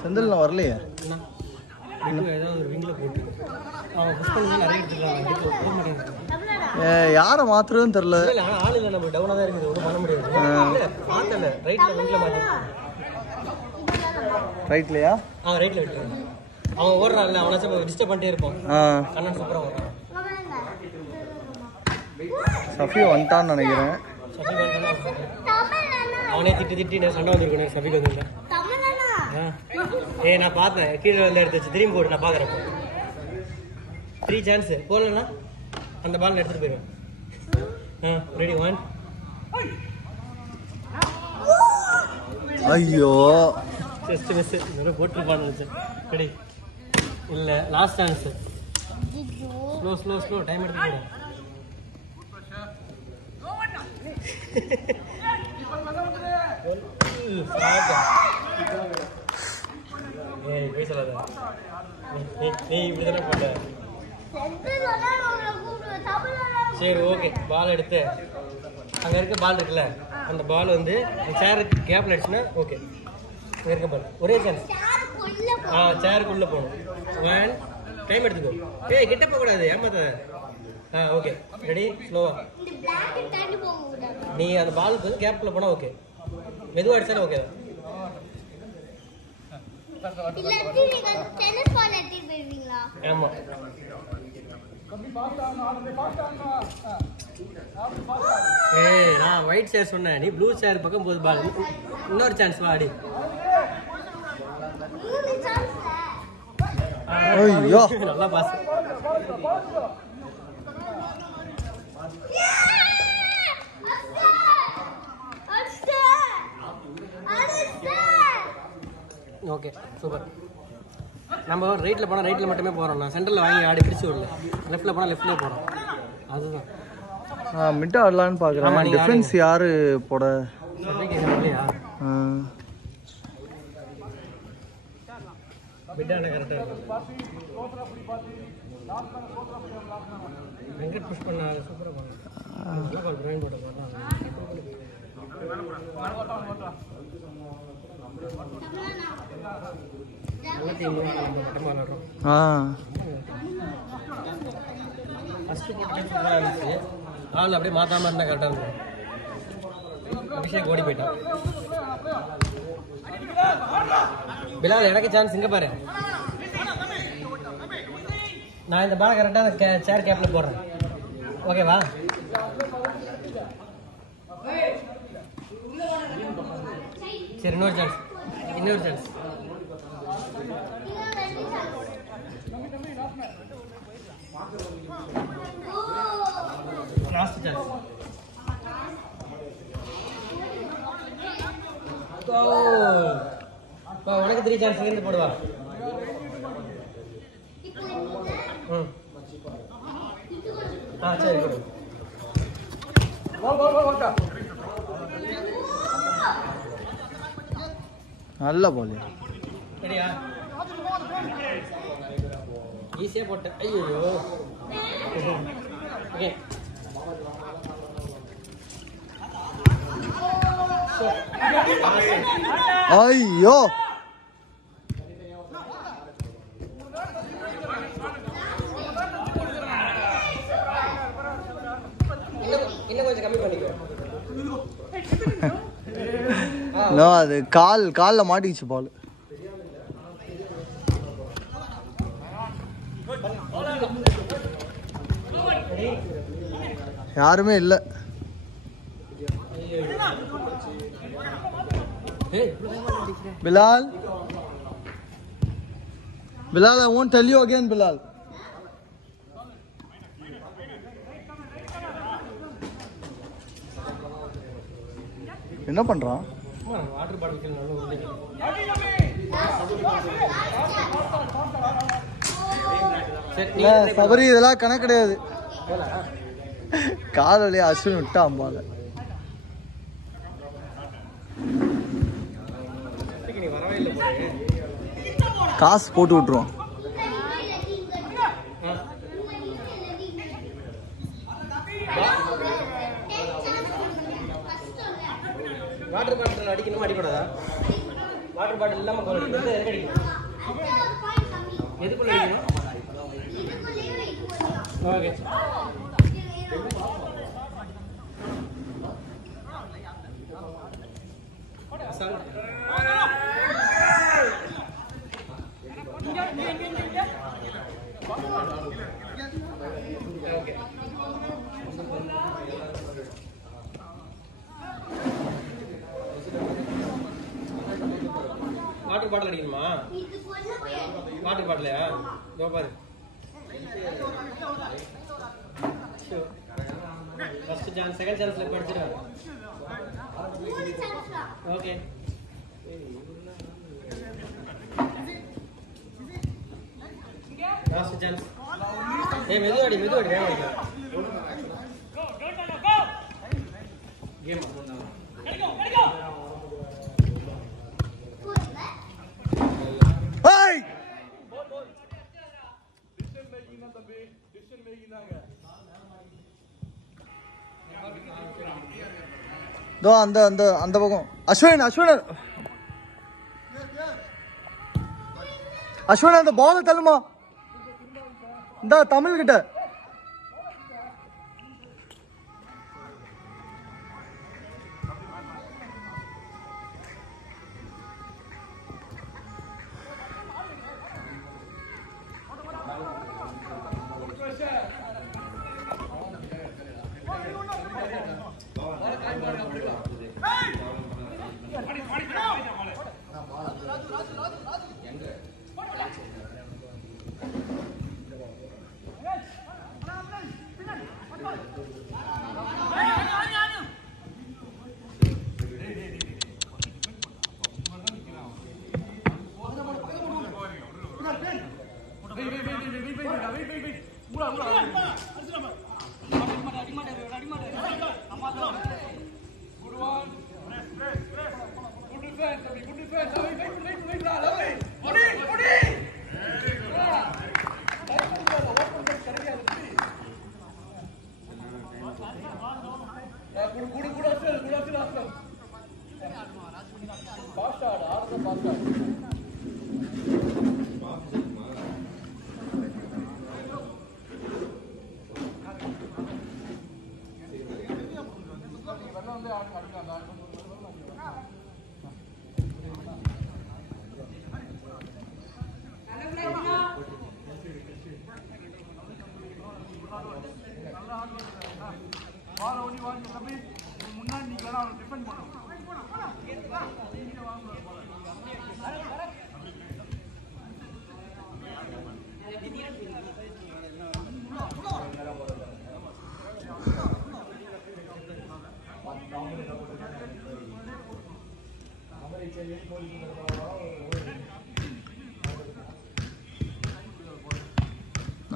செந்தில் நான் வரலையே. யாரை மாத்துறதுன்னு தெரியல. ரைட்லையா? ரைட்ல விட்டுருங்க. அவன் ஓடுறான்ல, அவனாச்சும் டிஸ்டர்ப் பண்ணிட்டே இருப்பான். கண்ணன் சூப்பரா ஓடுறான். சஃபி வந்துட்டான்னு நினைக்கிறேன். அவனே திட்டி சண்டை வந்துருக்கணும். சஃபிக்கு வந்து நான் பார்த்தேன், கீழே வந்து எடுத்து வச்சு திரும்பி போட்டு நான் பார்க்குறேன். 3 சான்ஸ் போடலன்னா அந்த பால் எடுத்துட்டு போயிடுவேன். ரெடி 1. ஐயோ ஜஸ்ட் மிஸ். போட்டுருப்பான்னு வச்சேன். ரெடி இல்லை, லாஸ்ட் சான்ஸ். ஸ்லோ டைம் எடுத்து போயிடும். போய் சொல்லாத. நீ இப்படிதானே போட்ட. சரி ஓகே, பால் எடுத்து அங்கே இருக்க பால் இருக்குல்ல, அந்த பால் வந்து சேருக்கு கேப்ல அடிச்சுன்னா ஓகே. அங்கே இருக்க பால் ஒரே சான்ஸ். சேருக்குள்ளே போகணும். 1 டைம் எடுத்துக்கோ. கிட்ட போகக்கூடாது, ஏமாத்த. ஓகே ரெடி ஸ்லோவா. நீ அந்த பாலுக்கு வந்து கேப்ல போனால் ஓகே. மெதுவாக அடிச்சாலும் ஓகே தான். ஆமா நான் ஒயிட் சேர் சொன்னேன், நீ ப்ளூ சேர் பக்கம் போது பால். இன்னொரு சான்ஸ் வாடி. ஐயோ நல்லா பாஸ். Okay super. நம்ம ரைட்டில் போனால் ரைட்டில் மட்டுமே போகிறோம். நான் சென்டரில் வாங்கி ஆடி பிடிச்சி விடல. லெஃப்ட்டில் போனால் லெஃப்ட்லேயே போகிறோம். அதுதான் மிட்டா ஆடலான்னு பார்க்குறேன். டிஃபென்ஸ் யாரு போட? இல்லையா? மிட்டான கரெக்டாக இருக்கும். வெங்கட் புஷ் பண்ண சூப்பராக பண்ணலாம். நல்லா பால் பிரைன் போட்ட போடலாம். ஃபஸ்ட்டு போட்டு சூப்பராக இருந்துச்சு. ஆள் அப்படியே மாற்றாம இருந்தால் கரெக்டாக இருக்கும். அபிஷேக் ஓடி போயிட்டான். பிலால் எனக்கு சான்ஸ் இங்கே பாரு. நான் இந்த பாலை கரெக்டாக சேர் கேப்பில் போடுறேன். ஓகேவா? சரி இன்னொரு சான்ஸ். Last chance. உனக்கு 3 சான்ஸ் இருந்து போடுவா. சரி கொடு. நல்ல பால். சரியா? ஈஸியாக போட்டேன். ஐயோ ஓகே. ஐயோ இன்னும் கொஞ்சம் கம்மி பண்ணிக்கோ. அது காலில் மாட்டிக்கிச்சு பால். யாருமே இல்லை. Bilal, I won't tell you again, Bilal. என்ன பண்றான்? வாட்டர் பாட்டில் நல்ல உருளைக்கு. சபரி இதெல்லாம் கணக்கு கிடையாது. காலையிலே அஸ்வின் விட்டா அம்பால. காசு போட்டு விட்டுருவோம். Water bottle அடிக்கணுமா அடிக்கூடாதா? வாட்டர் பாட்டில் இல்லாம கோல் அடிக்கணும். எதுக்கு அடிக்கணும்? எதுக்குள்ள அடிக்கணும்? ஓகே. வாட்டர் பாட்டில் அடிக்கணுமா? வாட்டர் பாட்டிலையா? இதோ பாரு. ஃபர்ஸ்ட் சான்ஸ், செகண்ட் சான்ஸ்ல படிச்சிரு. ஓகே. Last chance. மெதுவாடி வேணும். கேம் அந்த பக்கம் அஸ்வின் அந்த பால தள்ளுமா இந்த தமிழ் கிட்ட.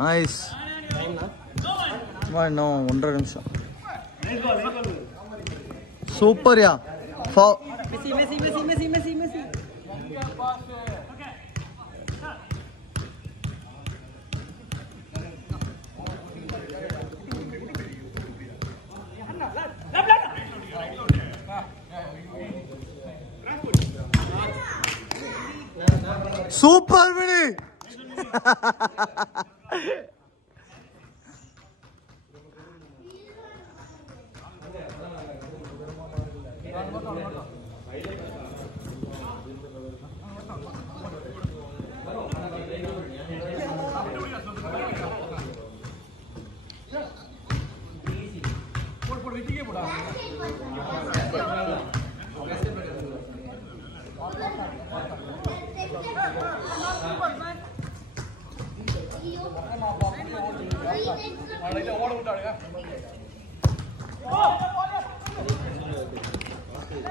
நைஸ். இன்னும் 1.5 நிமிஷம். சூப்பர்யா. Messi. Super Vini.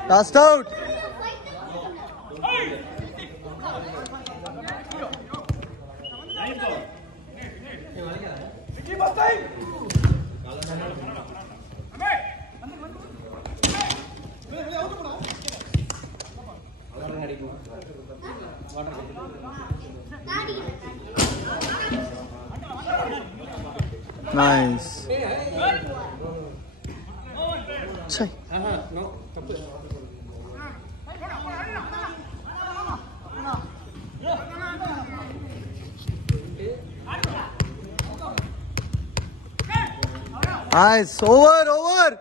Last out. Nice. Chai. No. Nice. Over.